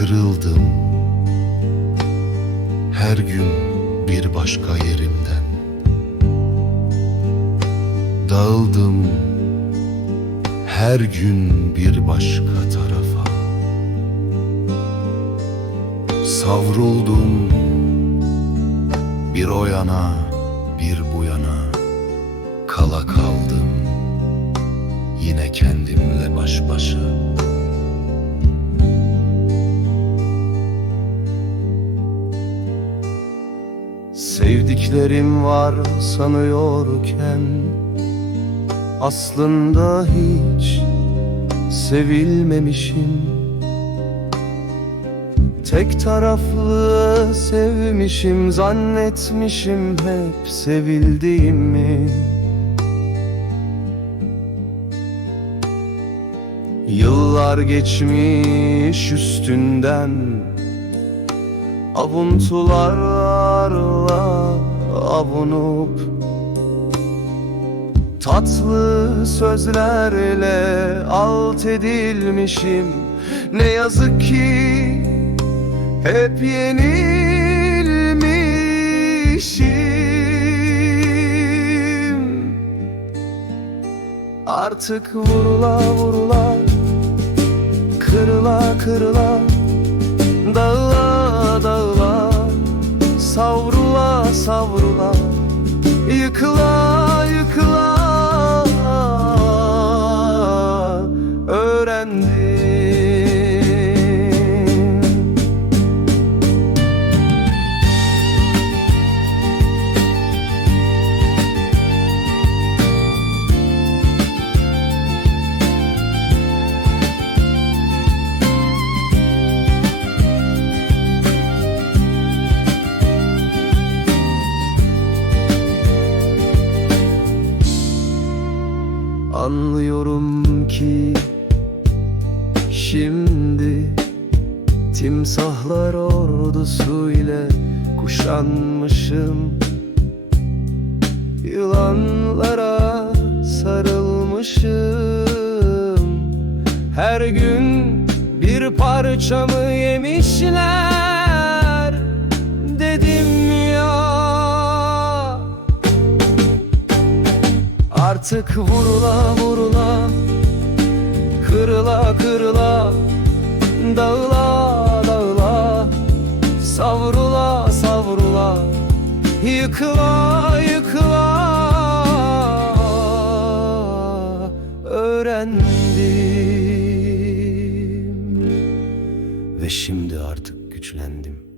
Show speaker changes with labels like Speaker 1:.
Speaker 1: Kırıldım. Her gün bir başka yerimden. Dağıldım. Her gün bir başka tarafa. Savruldum. Bir o yana bir bu yana Kala kaldım. Yine kendimle baş başa Sevdiklerim var sanıyorken Aslında hiç sevilmemişim. Tek taraflı sevmişim zannetmişim hep sevildiğimi. Yıllar geçmiş üstünden Avuntularla avunup Tatlı sözlerle alt edilmişim. Ne yazık ki hep yenilmişim. Artık vurula vurula Kırıla kırıla Anlıyorum ki şimdi timsahlar ordusu ile kuşanmışım. Yılanlara sarılmışım. Her gün bir parçamı yemişler Artık vurula vurula Kırıla kırıla Dağıla dağıla Savrula savrula Yıkıla yıkıla. Öğrendim Ve şimdi artık güçlendim